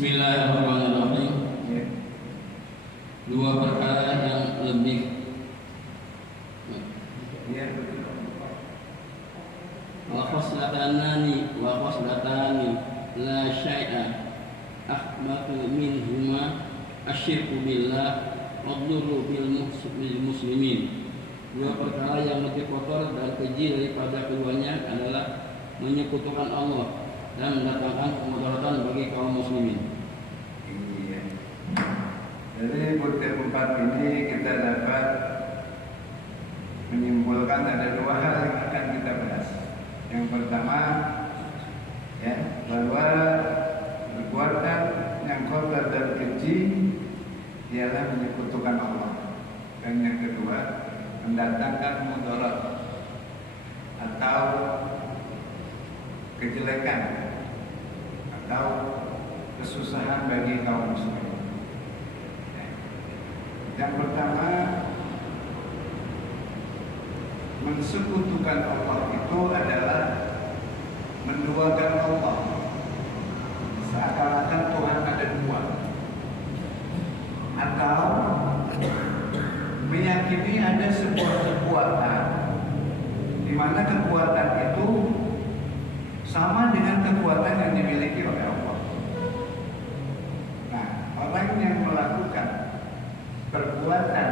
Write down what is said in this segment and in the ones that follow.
Bismillahirrahmanirrahim. Dua perkara yang lebih wa khoslatani la syai'a akhbatu minhuma asyirku billah wadurru bil muslimin. Dua perkara yang lebih kotor dan keji daripada keduanya adalah menyekutukan Allah dan mendatangkan kemudaratan bagi kaum muslimin. Iya. Dari butir 4 ini kita dapat menyimpulkan ada dua hal yang akan kita bahas. Yang pertama, ya, bahwa perbuatan yang kotor dan keji ialah menyekutukan Allah. Dan yang kedua, mendatangkan mudarat atau kejelekan atau kesusahan bagi kaum muslimin. Yang pertama, mensekutukan Allah itu adalah menduakan Allah seakan-akan Tuhan ada dua, atau meyakini ada sebuah kekuatan di mana kekuatan itu sama dengan kekuatan yang dimiliki oleh Allah. Nah, orang yang melakukan perbuatan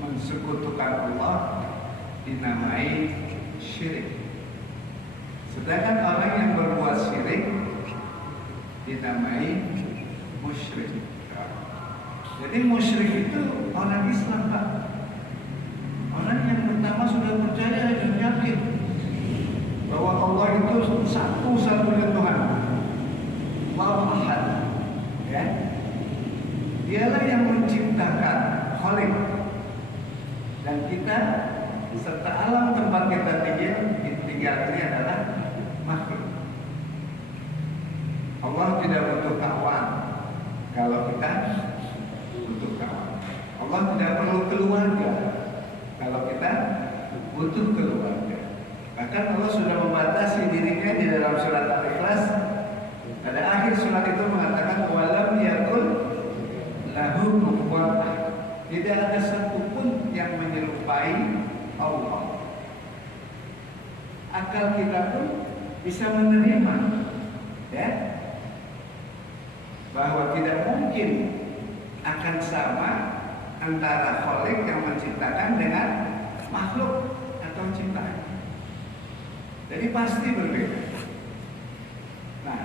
mensekutukan Allah dinamai syirik. Sedangkan orang yang berbuat syirik dinamai musyrik. Jadi musyrik itu orang Islam, Pak. Orang yang pertama sudah percaya dan yakin bahwa Allah itu satu-satunya Tuhan, Allah Ahad, ya. Dialah yang menciptakan Khalik, dan kita serta alam tempat kita tinggal ini adalah makhluk. Allah tidak butuh kawan, kalau kita butuh kawan. Allah tidak perlu keluarga, kalau kita butuh keluarga. Bahkan Allah sudah membatasi dirinya di dalam surat Al-Ikhlas. Pada akhir surat itu mengatakan walam yakul lahu kufuwan ahad. Tidak ada satupun yang menyerupai Allah. Akal kita pun bisa menerima, ya, bahwa tidak mungkin akan sama antara Khalik yang menciptakan dengan makhluk atau ciptaan. Jadi pasti berbeda. Nah,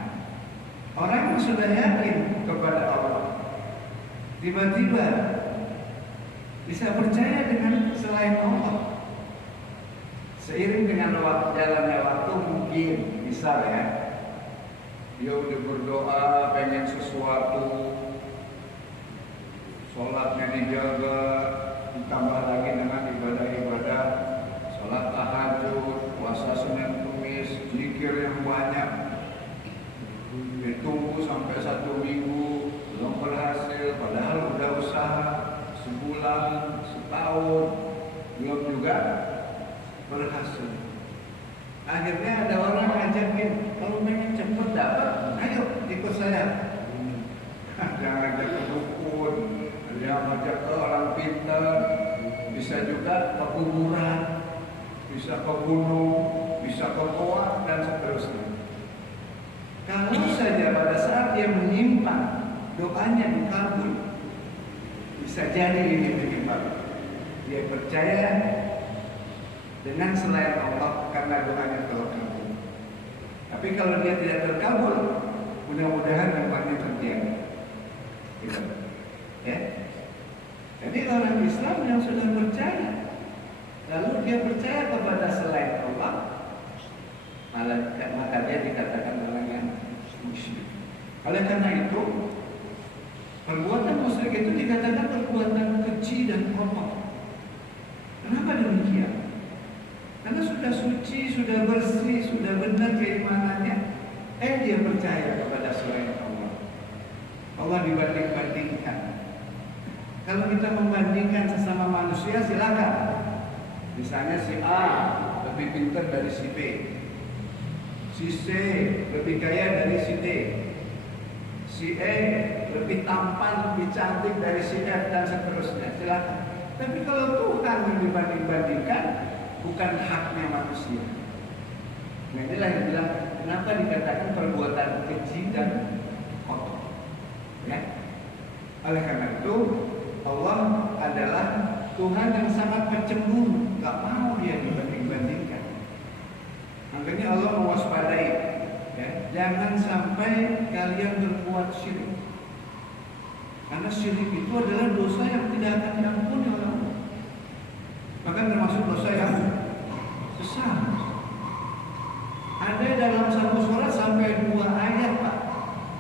orang yang sudah yakin kepada Allah tiba-tiba bisa percaya dengan selain Allah. Seiring dengan jalannya waktu mungkin bisa, ya, dia udah berdoa pengen sesuatu, sholatnya dijaga, ditambah lagi dengan ibadah-ibadah, sholat tahajud, puasa Senin Kamis, zikir yang banyak, ditunggu sampai 1 minggu belum berhasil, padahal udah usaha sebulan, setahun, belum juga berhasil. Akhirnya ada orang ngajakin, kalau pengen cepet dapat, ayo ikut saya. Jangan ngajak ke dukun, jangan ngajak ke orang pintar, bisa juga ke kuburan, bisa ke gunung, bisa ke goa dan seterusnya. Kalau saja pada saat dia menyimpang, doanya dikabul, bisa jadi ini penyebab. Dia percaya dengan selain Allah karena doanya telah kabul. Tapi kalau dia tidak terkabul, mudah-mudahan dampaknya terjadi. Gitu. Ya. Jadi orang Islam yang sudah percaya, lalu dia percaya kepada selain Allah, maka dia dikatakan orang yang musyrik. Oleh karena itu, perbuatan musyrik itu dikatakan perbuatan keji dan kotor. Kenapa demikian? Karena sudah suci, sudah bersih, sudah benar keimanannya, dia percaya kepada selain Allah. Allah dibanding-bandingkan. Kalau kita membandingkan sesama manusia, silakan. Misalnya si A lebih pintar dari si B, si C lebih kaya dari si D, si E lebih tampan, lebih cantik dari si F dan seterusnya. Silakan. Tapi kalau Tuhan yang dibanding-bandingkan, bukan haknya manusia. Nah inilah yang bilang kenapa dikatakan perbuatan keji dan kotor. Ya. Oleh karena itu Allah adalah Tuhan yang sangat pencemburu, nggak mau dia dibanding-bandingkan. Makanya Allah mewaspadai, ya, jangan sampai kalian berbuat syirik. Karena syirik itu adalah dosa yang tidak akan diampuni oleh Allah. Bahkan termasuk dosa yang besar. Ada dalam satu surat sampai 2 ayat Pak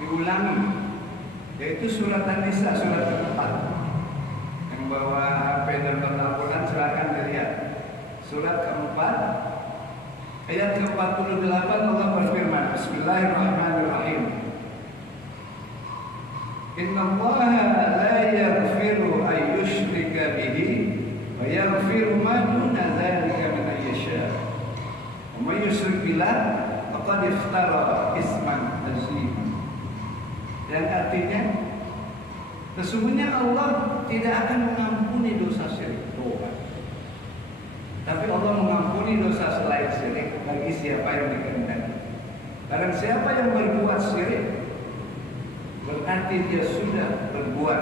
diulangi, yaitu surat An-Nisa surat keempat. Yang bawa HP dan Al-Quran silakan dilihat. Surat keempat ayat ke-48 Allah berfirman, Bismillahirrahmanirrahim. Inna Allaha la yaghfiru an yushrika bihi wa yaghfiru ma duna dzalika liman yasha. Wa may yushrik billah faqad iftara isman azima. Dan artinya sesungguhnya Allah tidak akan mengampuni dosa syirik, tapi Allah mengampuni dosa selain syirik bagi siapa yang dikehendaki. Barang siapa yang berbuat syirik, berarti dia sudah berbuat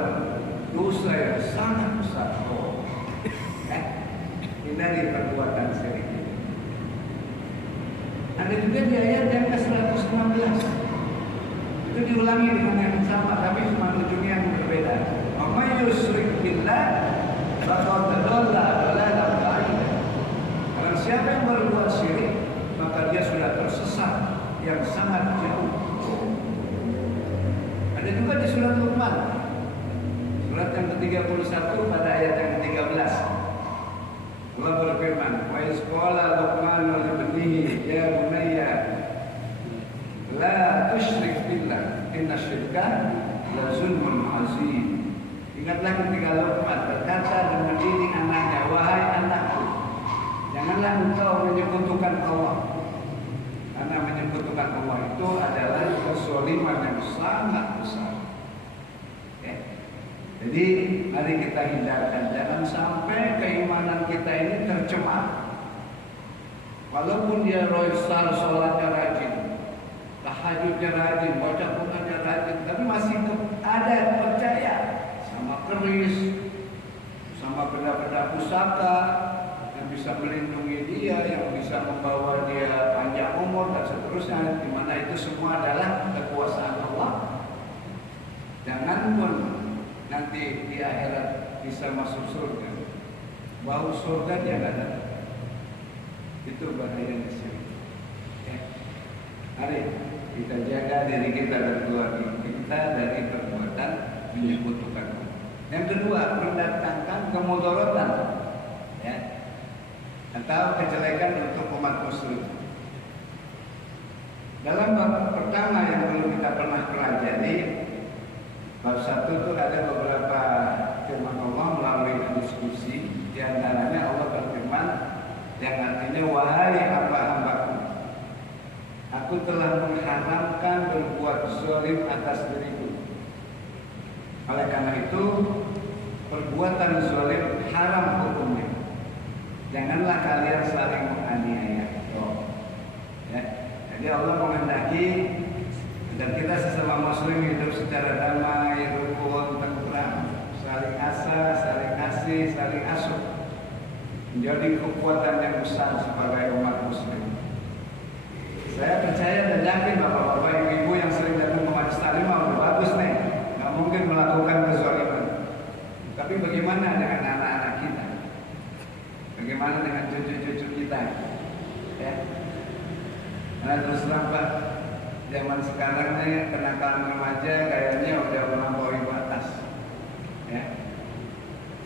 dosa yang sangat besar. Hindari perbuatan syirik. Ada juga di ayat yang ke-116. Itu diulangi dengan yang sama, tapi cuma ujungnya yang berbeda. Wa may yusyrik billah faqad dhalla dhalalan ba'ida. Barang siapa yang berbuat syirik, maka dia sudah tersesat yang sangat jauh. Ada juga di surat Luqman, surat yang ke-31 pada ayat yang ke-13. Allah berfirman, wa iz qala Luqmanu li ibnihi ya bunayya la tusyrik billah inna syirka la zulmun azim. Ingatlah ketika Luqman berkata dan mendidik anaknya, wahai anakku, janganlah engkau menyekutukan Allah. Karena menyekutukan Allah itu adalah kezaliman yang sangat besar. Jadi mari kita hindarkan, jangan sampai keimanan kita ini tercemar. Walaupun dia roisal, sholatnya rajin, tahajudnya rajin, baca Qurannya rajin, tapi masih ada percaya sama keris, sama benda-benda pusaka yang bisa melindungi dia, yang bisa membawa dia panjang umur dan seterusnya, di mana itu semua adalah kekuasaan Allah. Jangan pun nanti di akhirat bisa masuk surga, bau surga dia nggak ada. Itu bahaya syirik. Ya. Mari kita jaga diri kita dan keluarga kita dari perbuatan menyekutukan Allah. Yang kedua, mendatangkan kemudaratan, ya, atau kejelekan untuk umat muslim. Dalam bab pertama yang belum kita pernah pelajari, bab 1 itu ada beberapa firman Allah melalui diskusi. Di antaranya Allah berfirman, yang artinya wahai hamba-hambaku, aku telah mengharamkan berbuat zalim atas diriku. Oleh karena itu, perbuatan zalim haram hukumnya. Janganlah kalian saling menganiaya. Ya. Jadi Allah menghendaki dan kita sesama muslim hidup secara damai, rukun, tentram, saling asa, saling kasih, saling asuh, menjadi kekuatan yang besar sebagai umat muslim. Saya percaya dan yakin bapak-bapak, ibu-ibu yang sering datang ke majelis taklim udah bagus nih, nggak mungkin melakukan kezaliman. Tapi bagaimana dengan anak-anak kita? Bagaimana dengan cucu-cucu kita? Ya. Nah terus terang Pak, zaman sekarang nih kenakalan remaja kayaknya udah melampaui batas. Ya.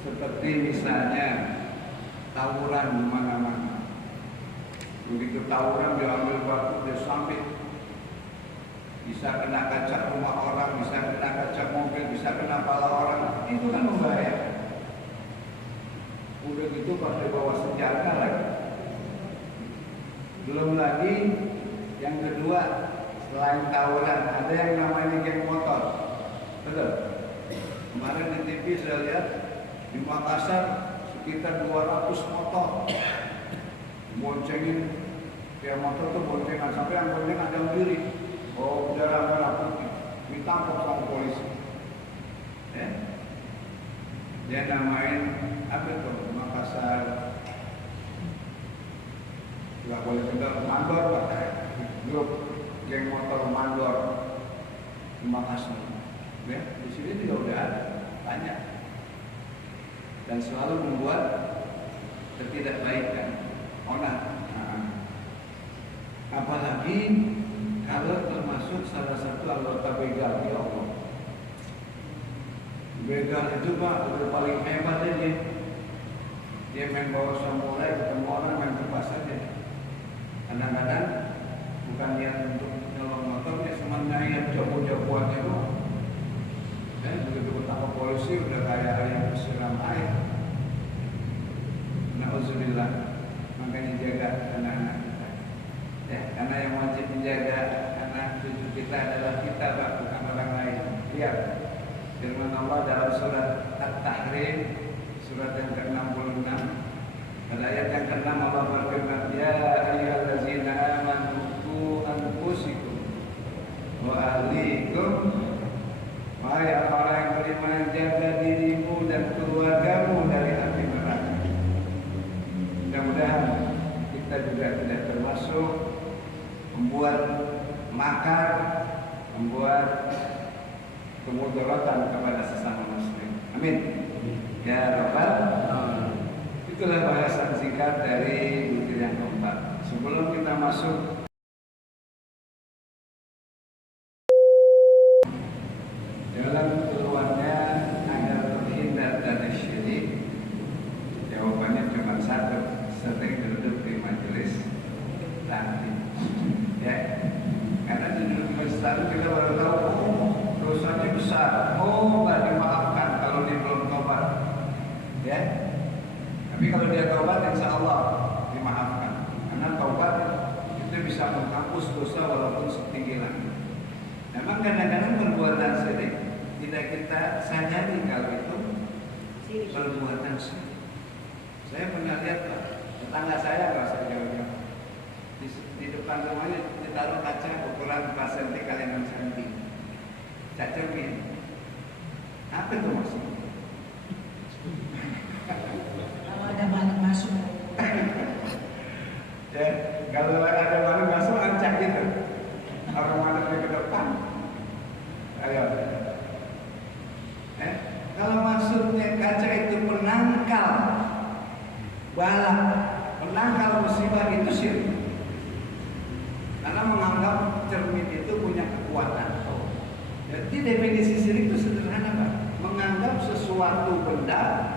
Seperti misalnya tawuran di mana-mana. Begitu tawuran diambil batu dia sampai bisa kena kaca rumah orang, bisa kena kaca mobil, bisa kena kepala orang. Itu kan membahayakan. Udah gitu pakai bawa senjata lagi. Belum lagi yang kedua, selain tawuran ada yang namanya geng motor. Betul. Kemarin di TV saya lihat di Makassar sekitar 200 motor boncengin, kayak motor tuh boncengan sampai yang boncengan ada diri. Oh, darah merah putih ditangkap sama polisi. Ya. Dia namain apa tuh Makassar, nggak boleh tinggal mandor Pak. Grup geng motor mandor di Makassar. Ya, di sini juga udah ada banyak dan selalu membuat ketidakbaikan. Apalagi kalau termasuk salah satu anggota begal di Allah. Begal itu Pak udah paling hebat dia. Dia main bawa samurai, ketemu orang main bebas saja. Kadang-kadang bukan niat untuk nyolong motor, dia cuma niat jago-jagoannya doang. Dan begitu ketangkap polisi udah kayak yang siram air. Nauzubillah. Makanya jaga anak-anak kita. Ya, karena yang wajib menjaga anak cucu kita adalah kita Pak, bukan orang lain. Lihat firman Allah dalam surat At-Tahrim, surat yang ke-66. Pada ayat yang ke-6 Allah berfirman, ya ayyuhallazina amanu qu anfusakum wa ahlikum. Wahai orang yang beriman, jaga dirimu dan keluargamu dari api neraka. Mudah-mudahan kita juga tidak termasuk membuat makar, membuat kemudaratan kepada sesama muslim. Amin. Ya Rabbal. Itulah bahasan singkat dari butir yang keempat. Sebelum kita masuk dalam keluarnya agar terhindar dari syirik, jawabannya cuma satu: sering duduk di majelis taklim. Ya, karena di majelis taklim kita baru tahu, oh dosanya besar, oh nggak dimaafkan kalau dia belum tobat. Ya, tapi kalau dia tobat, insya Allah dimaafkan. Karena tobat itu bisa menghapus dosa walaupun setinggi langit. Memang kadang-kadang perbuatan syirik tidak kita sadari kalau itu perbuatan syirik. Saya pernah lihat Pak, tetangga saya nggak usah jauh-jauh, di depan rumahnya ditaruh kaca ukuran 4 cm kali 6 cm, kaca cermin. Apa itu maksudnya? Kalau ada maling masuk. Ya, kalau ada maling masuk ancak gitu. Orang madepnya ke depan. Ayo. Kalau maksudnya kaca itu penangkal bala, penangkal musibah, itu syirik. Karena menganggap cermin itu punya kekuatan. Jadi definisi syirik itu sederhana Pak. Menganggap sesuatu benda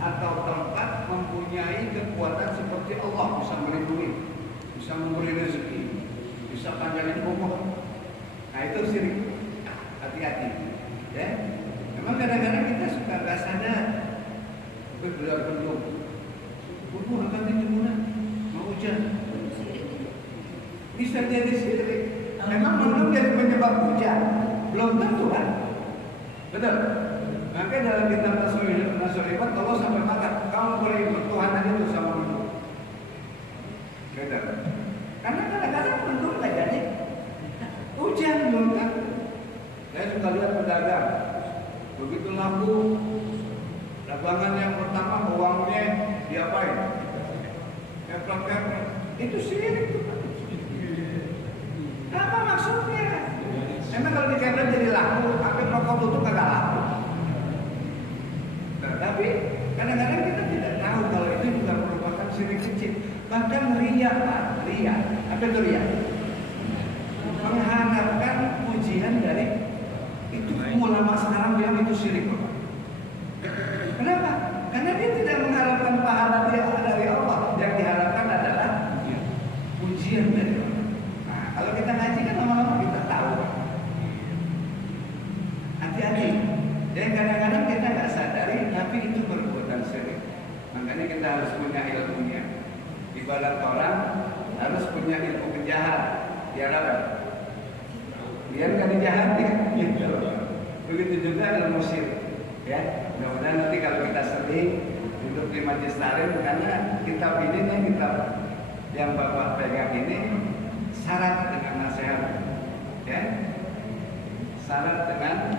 atau tempat mempunyai kekuatan seperti Allah, bisa melindungi, bisa memberi rezeki, bisa panjangin umur. Nah itu syirik. Hati-hati. Ya. Memang kadang-kadang kita suka nggak sadar. Tapi benar belum. Umur akan dimulai. hujan. Bisa jadi syirik. Memang belum jadi penyebab hujan, belum tentu kan? Betul. Maka dalam kitab Nasulibat Allah sampai makan, kamu boleh bertuhan aja tuh sama itu. Betul. Karena kadang-kadang belum nggak jadi hujan belum kan? Saya suka lihat pedagang, begitu laku, dagangan yang pertama uangnya diapain? Keplak-keplak. Itu syirik tuh. Apa maksudnya? Emang kalau dikatakan jadi laku, tapi rokok tutup kagak laku. Nah, tapi kadang-kadang kita tidak tahu kalau itu juga merupakan syirik kecil. Bahkan riya, riya. Apa itu riya? Mengharapkan pujian dari itu. Ulama sekarang bilang itu syirik. Kenapa? Karena dia tidak mengharapkan pahala dia dari Allah. Yang diharapkan adalah pujian dari Allah. Nah, kalau kita ngaji kan lama-lama kita tahu. Hati-hati. Dan kadang-kadang kita nggak sadari, tapi itu perbuatan syirik. Makanya kita harus punya ilmunya. Ibarat orang harus punya ilmu penjahat. Biar apa? Biar nggak dijahati. Gitu. Begitu juga ilmu syirik. Ya, mudah-mudahan nanti kalau kita sering duduk di majelis taklim, karena kitab ini nih, kitab yang Bapak pegang ini syarat dengan nasihat, ya, syarat dengan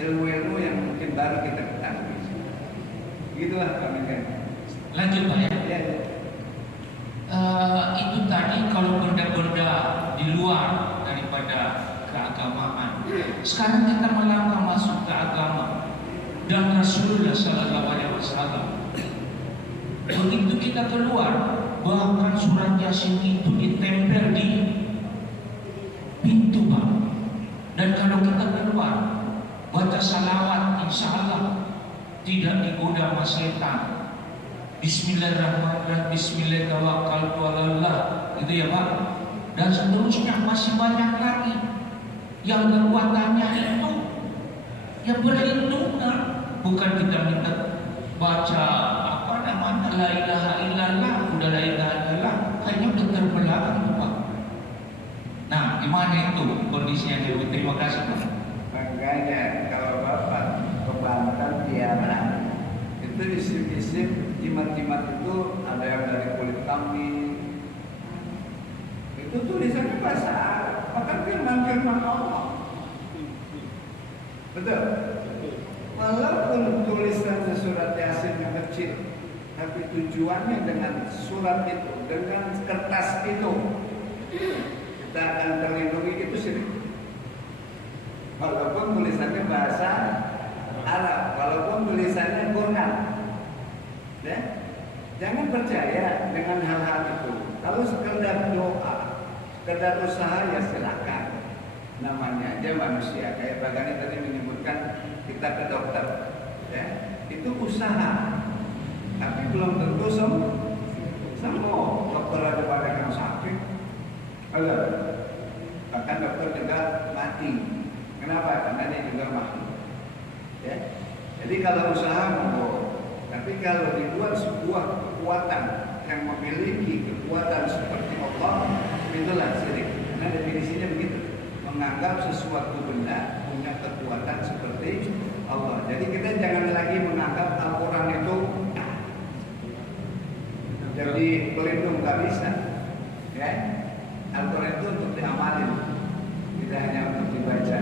ilmu-ilmu yang mungkin baru kita ketahui. Begitulah kami kan. Lanjut Pak ya. Ya, ya. Itu tadi kalau benda-benda di luar daripada keagamaan. Sekarang kita melangkah masuk ke agama. Dan Rasulullah Sallallahu Alaihi Wasallam. Begitu kita keluar, bahkan surat Yasin itu ditempel di pintu Pak. Dan kalau kita keluar, baca salawat, insya Allah tidak digoda sama setan. Bismillahirrahmanirrahim, Bismillahirrahmanirrahim, gitu ya Pak. Dan seterusnya masih banyak lagi yang kekuatannya itu yang berlindungan. Bukan kita minta baca apa namanya la ilaha illallah, udah la ilaha illallah, hanya udah terbelakang Pak. Nah, gimana itu kondisinya Dewi? Terima kasih Pak. Makanya kalau Bapak ke Banten Tiara, itu isim-isim jimat-jimat itu ada yang dari kulit kambing. Itu tulisannya bahasa Arab, bahkan firman-firman Allah. Betul. Walaupun tulisannya surat Yasin yang kecil, tapi tujuannya dengan surat itu, dengan kertas itu, kita akan terlindungi, itu syirik. Walaupun tulisannya bahasa Arab, walaupun tulisannya Quran, ya, jangan percaya dengan hal-hal itu. Kalau sekedar doa, sekedar usaha, ya silakan. Namanya aja manusia. Kayak Bagani tadi menyebutkan kita ke dokter, ya, itu usaha, tapi belum tentu sembuh. Dokter ada banyak yang sakit, bahkan dokter juga mati. Kenapa? Karena dia juga makhluk, ya. Jadi kalau usaha monggo, tapi kalau dibuat sebuah kekuatan yang memiliki kekuatan seperti Allah, itulah syirik. Karena definisinya begitu, menganggap sesuatu benda punya kekuatan seperti Allah. Jadi kita jangan lagi menganggap Al-Quran itu jadi pelindung, nggak bisa. Ya, Al-Quran itu untuk diamalin, tidak hanya untuk dibaca.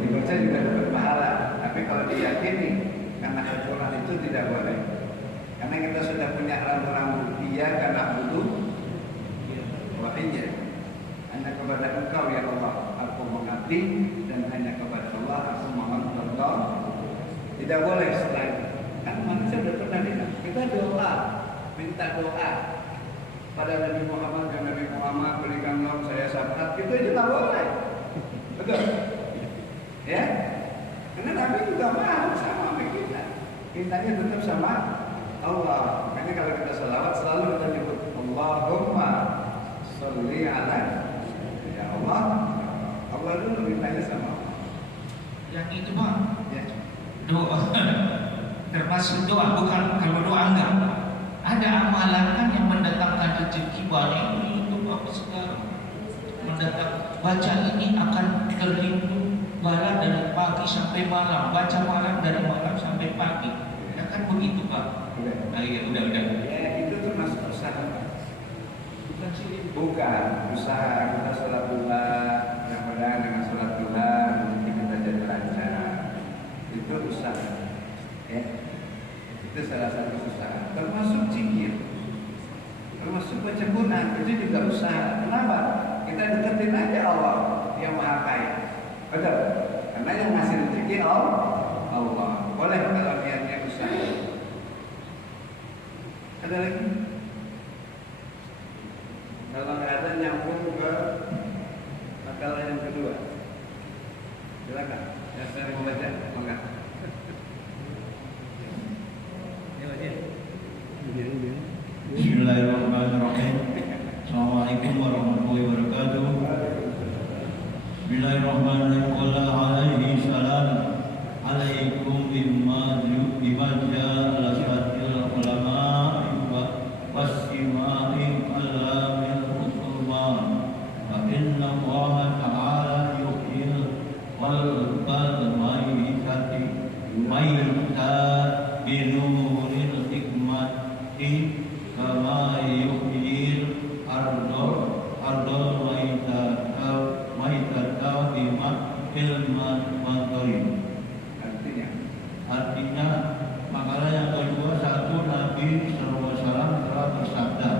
Dibaca juga dapat pahala, tapi kalau diyakini karena Al-Quran itu tidak boleh. Karena kita sudah punya rambu-rambu dia karena butuh wahiyya. Hanya kepada Engkau ya Allah aku mengabdi, dan hanya kepada Allah aku mohon tolong. Tidak boleh selain. Kan manusia sudah pernah bilang, kita doa, minta doa pada Nabi Muhammad, dan Nabi Muhammad berikanlah saya syafaat, itu aja tak boleh. Betul? Ya? Karena Nabi juga mau sama kita. Mintanya tetap sama Allah. Makanya kalau kita salawat selalu kita nyebut Allahumma sholli ala, ya Allah. Allah dulu mintanya sama Allah. Yang itu Pak, Ya. doa termasuk doa, bukan kalau doa enggak. Ada amalan kan yang mendatangkan rezeki banyak ini untuk apa sekarang? Baca ini akan terlindung bala dari pagi sampai malam, baca malam dari malam sampai pagi. Ya kan begitu Pak? Nah, iya, udah. Ya itu termasuk usaha Pak. Bukan usaha kita sholat duha, yang mudah dengan sholat duha rezeki kita jadi lancar. Itu usaha. Ya. Itu salah satu usaha. Termasuk zikir, termasuk baca Quran, itu juga usaha. Kenapa? Kita deketin aja Allah yang Maha Kaya. Betul? Karena yang ngasih rezeki Allah. Boleh kalau niatnya usaha. Ada lagi? Kalau nggak ada nyambung ke makalah yang kedua. Silakan. Yang saya mau baca, maka. Bismillahirrahmanirrahim. Assalamualaikum warahmatullahi wabarakatuh. Bismillahirrahmanirrahim. Qala alaihi salam. Alaikum bima ja'a al ulama wa wasimai alamil musulman. Fa inna Allah ta'ala yuhyil qalbal mayyitati mayyita binuril hikmati kama yuhyil ardol maitata bima ilman matari. Artinya makalah yang kedua, satu, Nabi SAW telah bersabda,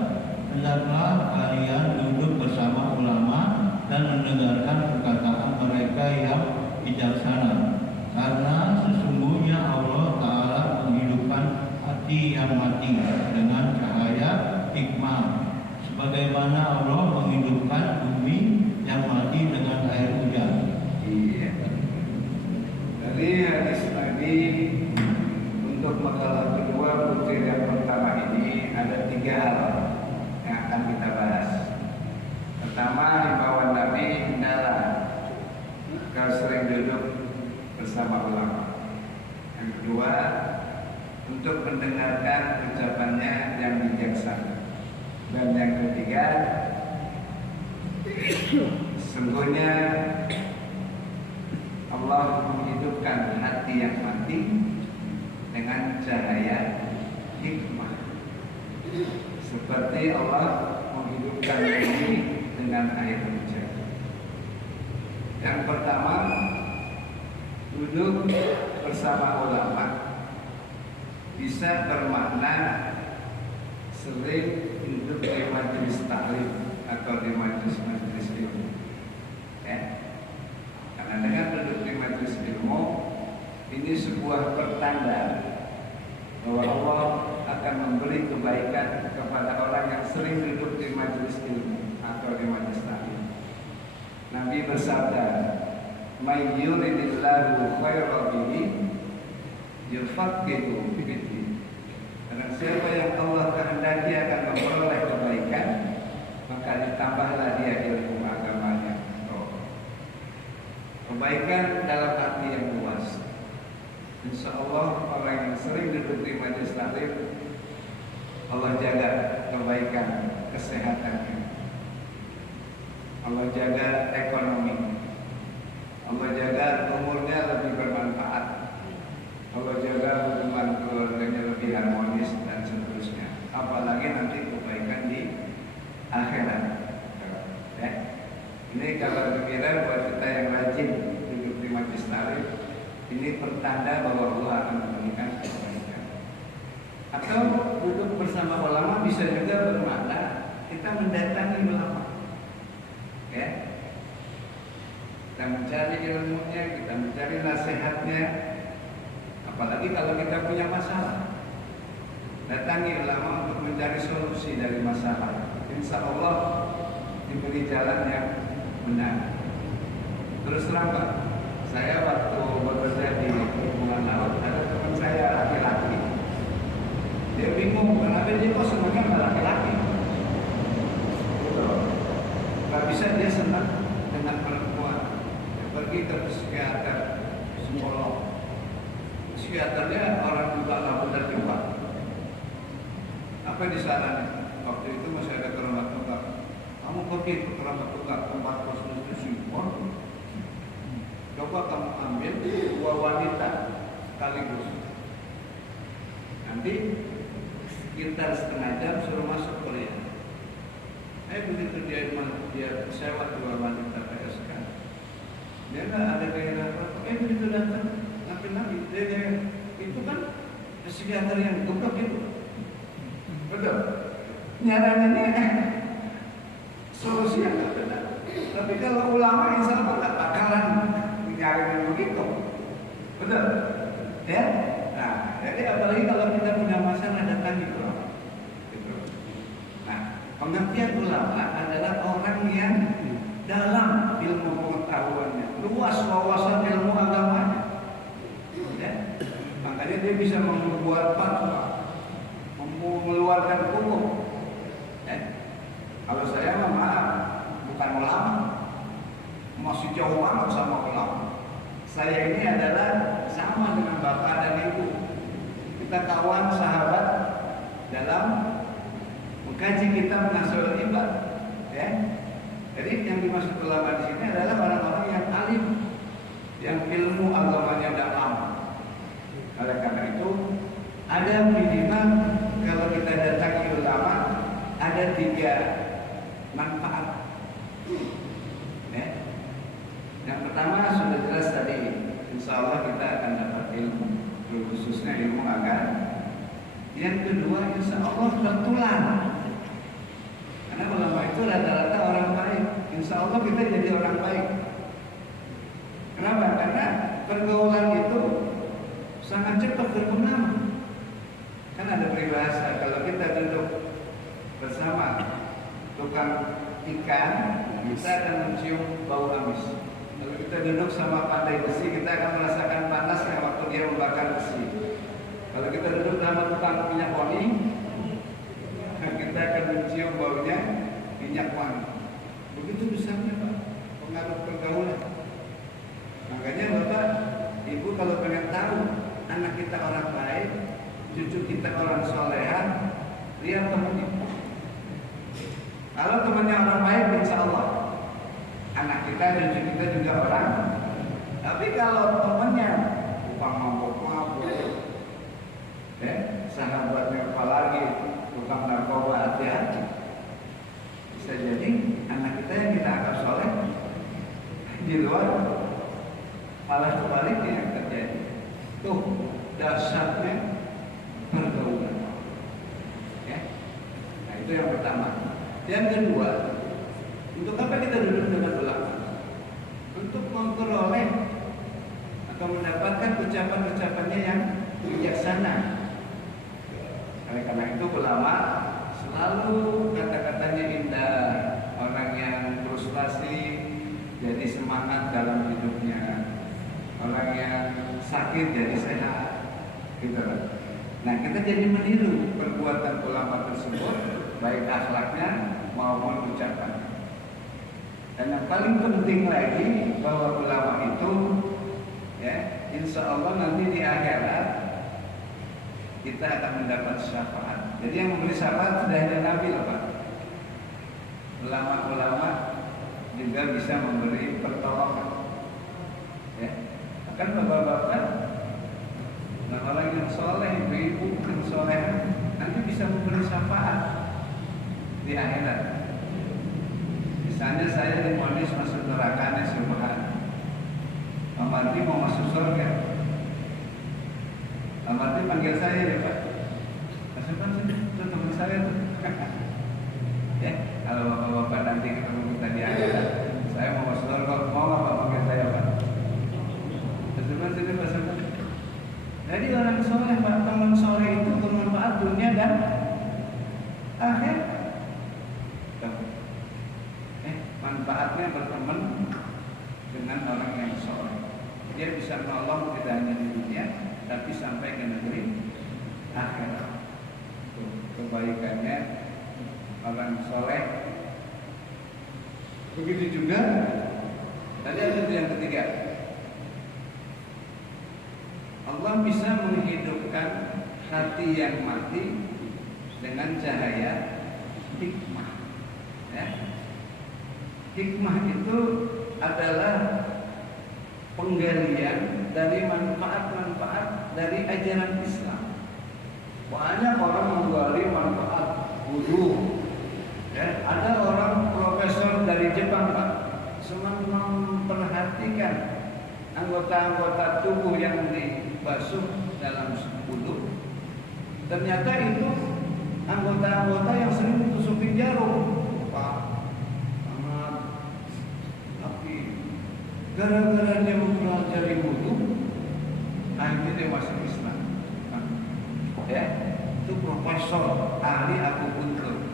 hendaklah kalian duduk bersama ulama dan mendengarkan perkataan mereka yang bijaksana, karena sesungguhnya Allah Ta'ala menghidupkan hati yang mati dengan cahaya hikmah, sebagaimana Allah menghidupkan bumi yang mati dengan air hujan. Iya. Dari hadis Nabi untuk makalah kedua butir yang pertama ini ada 3 hal yang akan kita bahas. Pertama, himbauan Nabi, hendaklah kau sering duduk bersama ulama. Yang kedua, untuk mendengarkan ucapannya yang bijaksana. Dan yang ketiga, sesungguhnya Allah menghidupkan hati yang mati dengan cahaya hikmah, seperti Allah menghidupkan bumi dengan air hujan. Yang pertama, duduk bersama ulama bisa bermakna sering duduk di majelis taklim atau di majelis ilmu. Ya. Karena dengan duduk di majelis ilmu ini sebuah pertanda bahwa Allah akan memberi kebaikan kepada orang yang sering duduk di majelis ilmu atau di majelis taklim. Nabi bersabda, "May yuridillahu khairan bihi yufaqihu fiddin." Karena siapa yang Allah kehendaki akan memperoleh kebaikan, maka ditambahlah dia ilmu agamanya. Kebaikan dalam hati yang luas. Insya Allah orang yang sering duduk di majelis taklim, Allah jaga kebaikan kesehatannya, Allah jaga ekonomi, Allah jaga umurnya lebih bermanfaat, Allah jaga hubungan keluarganya lebih harmonis dan seterusnya. Apalagi nanti kebaikan di akhirat. Ya. Ini kalau gembira buat kita yang rajin duduk di majelis taklim, ini pertanda bahwa Allah akan memberikan kebaikan. Atau duduk bersama ulama bisa juga bermakna kita mendatangi ulama. Ya. Kita mencari ilmunya, kita mencari nasihatnya. Apalagi kalau kita punya masalah, datangi ulama untuk mencari solusi dari masalah. Insya Allah diberi jalan yang benar. Terus terang Pak, saya waktu bekerja di hubungan laut, ada teman saya laki-laki. Dia bingung kenapa dia kok senangnya sama laki-laki. Gak bisa dia senang dengan perempuan. Dia pergi ke psikiater, psikiaternya orang juga nggak benar juga. Apa Sampai disarankan waktu itu masih ada kerabat tukar. Kamu pergi ke kerabat tukar tempat prostitusi. Coba kamu ambil 2 wanita sekaligus. Nanti sekitar setengah jam suruh masuk kuliah. Begitu dia sewa 2 wanita PSK. Dia nggak ada gairah apa. Begitu datang ngambil lagi. Dia itu kan psikiater yang goblok itu. Betul. Nyarannya solusi yang nggak benar. Tapi kalau ulama insya Allah nggak bakalan nyaranin begitu. Betul. Ya. Nah, jadi apalagi kalau kita punya masalah datangi ulama. Gitu. Nah, pengertian ulama adalah orang yang dalam ilmu pengetahuannya, luas wawasan ilmu agamanya. Ya. Makanya dia bisa membuat fatwa, mengeluarkan hukum. Kalau saya maaf, bukan ulama, masih jauh banget sama ulama. Saya ini adalah sama dengan bapak dan ibu. Kita kawan sahabat dalam mengkaji kitab Nasul Ibad. Ya. Jadi yang dimaksud ulama di sini adalah orang-orang yang alim, yang ilmu agamanya dalam. Oleh karena itu, ada minimal kalau kita datangi ulama ada 3 manfaat. Ya. Yang pertama sudah jelas tadi, insya Allah kita akan dapat ilmu, khususnya ilmu agama. Yang kedua, insya Allah tertular. Karena ulama itu rata-rata orang baik. Insya Allah kita jadi orang baik. Kenapa? Karena pergaulan itu sangat cepat berpengaruh. Kan ada peribahasa, kalau kita duduk bersama tukang ikan, kita akan mencium bau amis. Kalau kita duduk sama pandai besi, kita akan merasakan panasnya waktu dia membakar besi. Kalau kita duduk sama tukang minyak wangi, kita akan mencium baunya minyak wangi. Begitu besarnya Pak pengaruh pergaulan. Makanya Bapak, Ibu kalau pengen tahu anak kita orang baik, cucu kita orang soleha, lihat temannya. Kalau temannya orang baik, insya Allah anak kita, cucu kita juga orang. Tapi kalau temannya tukang mabuk-mabuk, sahabatnya apalagi tukang narkoba, hati-hati. Bisa jadi anak kita yang kita anggap soleh di luar malah sebaliknya yang terjadi. Tuh dasarnya pergaulan. Ya. Nah itu yang pertama. Yang kedua, untuk apa kita duduk dengan ulama? Untuk memperoleh atau mendapatkan ucapan-ucapannya yang bijaksana. Oleh karena itu ulama selalu kata-katanya indah, orang yang frustasi jadi semangat dalam hidupnya, orang yang sakit jadi sehat, gitu. Nah kita jadi meniru perbuatan ulama tersebut, baik akhlaknya maupun ucapan. Dan yang paling penting lagi bahwa ulama itu, ya, insya Allah nanti di akhirat kita akan mendapat syafaat. Jadi yang memberi syafaat sudah ada Nabi loh Pak. Ulama-ulama juga bisa memberi pertolongan. Ya, akan bapak-bapak, nah orang yang soleh, ibu-ibu yang soleh nanti bisa memberi syafaat di akhirat. Misalnya saya divonis masuk neraka Subhan, Pak Marti mau masuk surga. Pak Marti panggil saya ya Pak. Masukkan sini, itu teman saya tuh. Ya, kalau bapak-bapak nanti ketemu kita di akhirat, saya mau masuk surga, mau nggak Pak panggil saya Pak? Masukkan sini, masukkan. Jadi orang soleh Pak, teman soleh itu bermanfaat dunia dan akhirat. Manfaatnya berteman dengan orang yang soleh. Dia bisa menolong tidak hanya di dunia, tapi sampai ke negeri akhirat. Kebaikannya orang soleh. Begitu juga. Tadi ada yang ketiga. Allah bisa menghidupkan hati yang mati dengan cahaya hikmah. Ya. Hikmah itu adalah penggalian dari manfaat-manfaat dari ajaran Islam. Banyak orang menggali manfaat wudu. Ya, ada orang profesor dari Jepang, Pak, memperhatikan anggota-anggota tubuh yang dibasuh dalam wudu. Ternyata itu anggota-anggota yang sering ditusukkan jarum, Pak. Tapi gara-gara dia mempelajari wudu, akhirnya dia masuk Islam. Ya, itu profesor ahli akupuntur.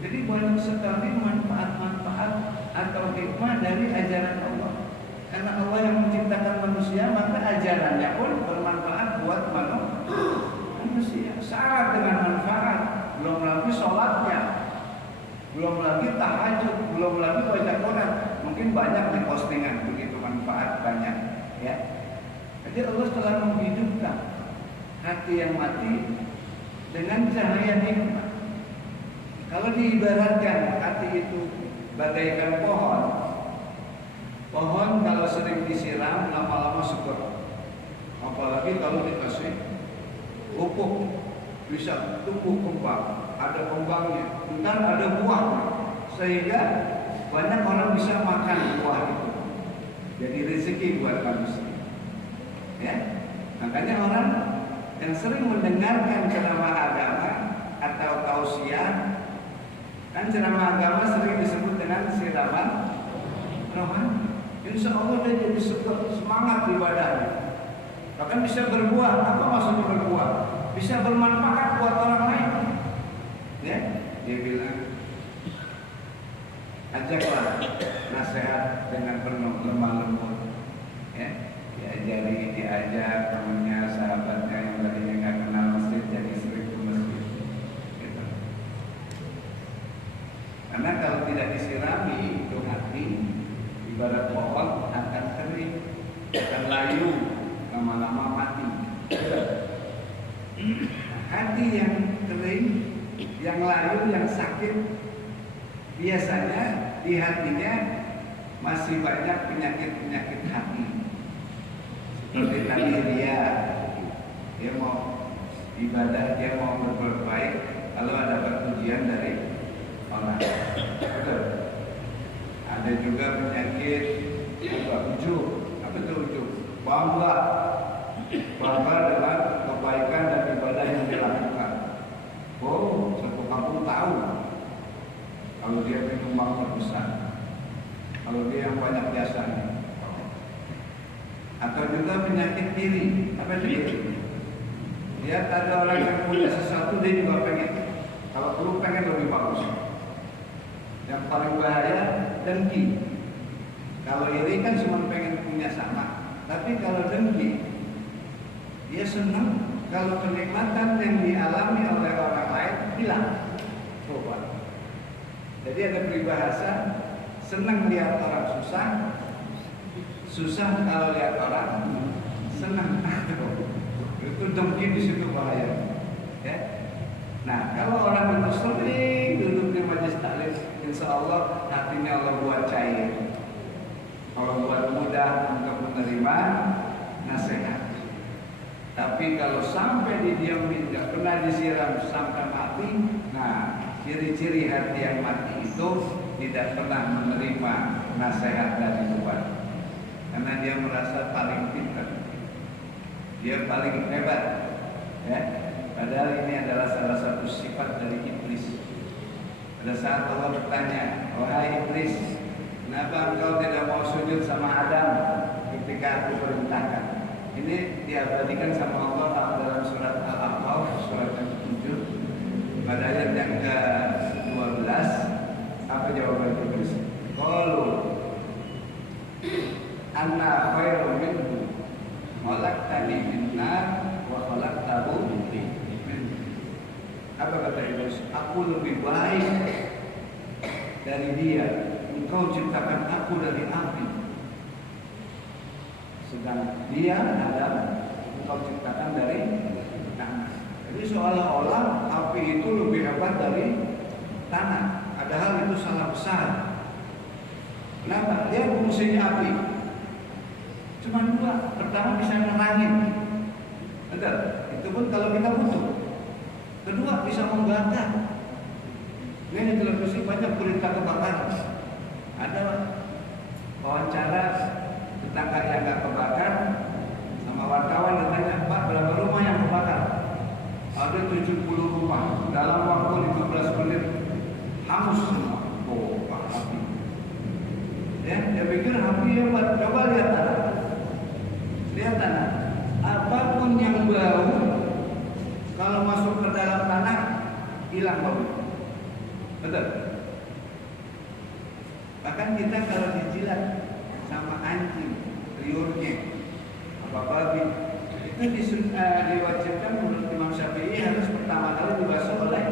Jadi banyak sekali manfaat-manfaat atau hikmah dari ajaran Allah. Karena Allah yang menciptakan manusia, maka ajarannya pun bermanfaat buat manusia. Syarat dengan manfaat, belum lagi sholatnya, belum lagi tahajud, belum lagi baca Quran. Mungkin banyak di postingan begitu manfaat banyak. Ya, jadi Allah telah menghidupkan hati yang mati dengan cahaya hikmah. Kalau diibaratkan hati itu bagaikan pohon, pohon kalau sering disiram lama-lama subur. Apalagi kalau dikasih pupuk, bisa tumbuh kembang, ada kembangnya, ntar ada buah, sehingga banyak orang bisa makan buah itu. Jadi rezeki buat manusia. Ya, makanya orang yang sering mendengarkan ceramah agama atau tausiah, kan ceramah agama sering disebut dengan siraman rohani. Insya Allah dia jadi semangat ibadahnya. Bahkan bisa berbuah. Apa maksudnya berbuah? Bisa bermanfaat buat orang lain. Ya, dia bilang, ajaklah nasihat dengan penuh lemah lembut. Ya, diajak temannya, sahabatnya yang tadinya nggak kenal masjid jadi sering ke masjid. Gitu. Karena kalau tidak disirami itu hati, ibarat pohon akan kering, akan layu, lama-lama mati. Hati yang kering, yang layu, yang sakit, biasanya di hatinya masih banyak penyakit-penyakit hati. Seperti tadi dia mau ibadah, dia mau berbuat baik, lalu ada pujian dari orang. Betul. Ada juga penyakit ujub. Apa itu ujub? Bangga dengan kebaikan dan ibadah yang dilakukan. Oh, satu kampung tahu kalau dia penyumbang terbesar, kalau dia yang banyak jasanya. Atau juga penyakit diri. Apa itu? Lihat ada orang yang punya sesuatu, dia juga pengen. Kalau perlu pengen lebih bagus. Yang paling bahaya dengki. Kalau iri kan cuma pengen punya sama. Tapi kalau dengki, dia senang kalau kenikmatan yang dialami oleh orang lain hilang. Coba. Jadi ada peribahasa, senang lihat orang susah, susah kalau lihat orang senang. Itu dengki di situ bahaya. Ya. Nah, kalau orang itu sering duduk di majelis taklim, insya Allah hatinya Allah buat cair, Allah buat mudah untuk menerima nasihat. Tapi kalau sampai didiamin, nggak pernah disiram sampai mati, nah ciri-ciri hati yang mati itu tidak pernah menerima nasihat dari Tuhan. Karena dia merasa paling pintar, dia paling hebat, ya. Padahal ini adalah salah satu sifat dari iblis. Pada saat Allah bertanya, wahai iblis, kenapa engkau tidak mau sujud sama Adam ketika aku perintahkan? Ini diabadikan sama Allah dalam surat Al-A'raf, surat yang ke-7, pada ayat yang ke-12. Apa jawaban iblis? Qalu anna khairum minhu khalaqtani min nar wa khalaqtahu min tin. Apa kata iblis? Aku lebih baik dari dia. Engkau ciptakan aku dari api. Sedang dia Adam engkau ciptakan dari tanah. Jadi seolah-olah api itu lebih hebat dari tanah. Padahal itu salah besar. Kenapa? Lihat fungsinya api. Cuma dua. Pertama bisa nerangin. Betul. Itu pun kalau kita butuh. Kedua bisa membakar. Ini di televisi banyak berita kebakaran. Ada wawancara tetangga yang nggak kebakar sama wartawan ditanya, Pak, berapa rumah yang kebakar? Ada 70 rumah. Dalam waktu 15 menit hangus semua. Oh, Pak, api. Ya, dia pikir api hebat. Coba lihat tanah. Lihat tanah. Apapun yang bau, kalau masuk ke dalam tanah, hilang bau. Betul. Bahkan kita kalau dijilat sama anjing, liurnya, apa babi, itu diwajibkan menurut Imam Syafi'i harus pertama kali dibasuh oleh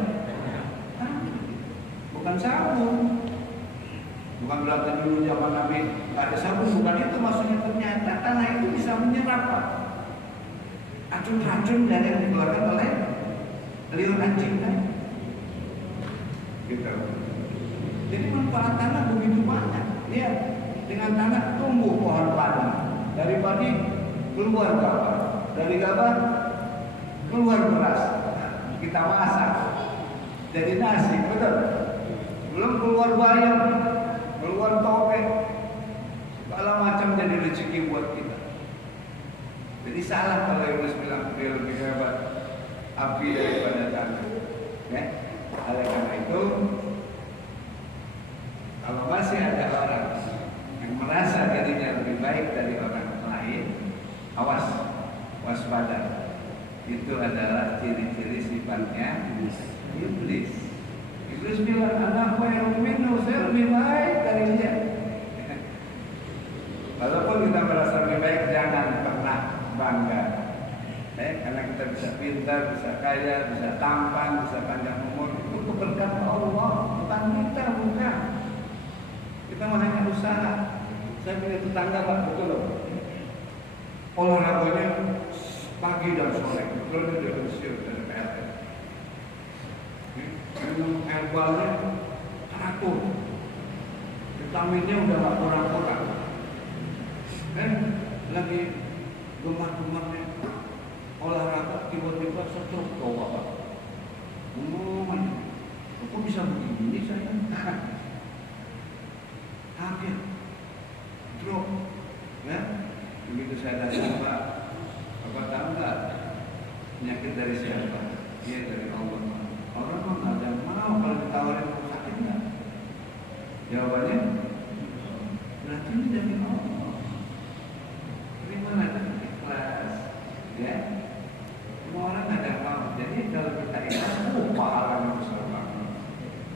tangan, bukan sabun. Bukan berarti dulu zaman Nabi ada sabun, bukan itu maksudnya. Ternyata tanah itu bisa menyerap racun-racun dari yang dikeluarkan oleh liur anjing kan? Gitu. Jadi manfaat tanah begitu banyak. Lihat, dengan tanah tumbuh pohon pandan. Dari padi keluar gabah, dari gabah keluar beras. Kita masak jadi nasi, betul. Belum keluar bayam, keluar topeng, segala macam jadi rezeki buat kita. Jadi salah kalau Yunus bilang dia lebih hebat api daripada tanah. Ya, oleh karena itu, kalau masih ada orang yang merasa dirinya lebih baik dari orang lain, awas, waspada. Itu adalah ciri-ciri sifatnya iblis. Iblis bilang, anak khairun minhu, saya lebih baik dari dia. Walaupun kita merasa lebih baik, jangan pernah bangga. Karena kita bisa pintar, bisa kaya, bisa tampan, bisa panjang umur, itu keberkahan Allah, bukan kita, bukan. Kita hanya usaha. Saya punya tetangga Pak, betul loh. Olahraganya pagi dan sore, betul dia pensiun dari PLN. Minum herbalnya teratur, vitaminnya udah gak kurang-kurang. Lagi gemar-gemarnya olahraga, tiba-tiba stroke kau Bapak. Kok bisa begini saya? Kaget, drop, ya. Begitu saya datang Pak, Bapak tahu nggak penyakit dari siapa? Iya dari Allah. Orang mah nggak ada mau kalau ditawarin sakit nggak? Jawabannya berarti ini dari Allah. Terima aja ikhlas, ya. Semua orang nggak ada mau. Jadi kalau kita ikhlas, pahalanya besar banget.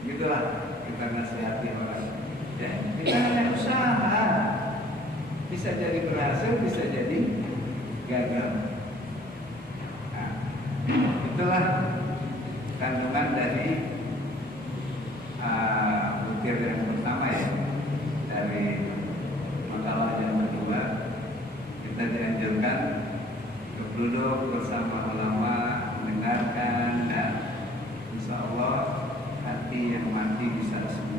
Gitulah kita nasihati orang. Ya, kita hanya usaha, bisa jadi berhasil, bisa jadi gagal. Nah, itulah kandungan dari butir yang pertama ya, dari makalah yang kedua. Kita dianjurkan untuk duduk bersama ulama, mendengarkan, dan insya Allah hati yang mati bisa sembuh.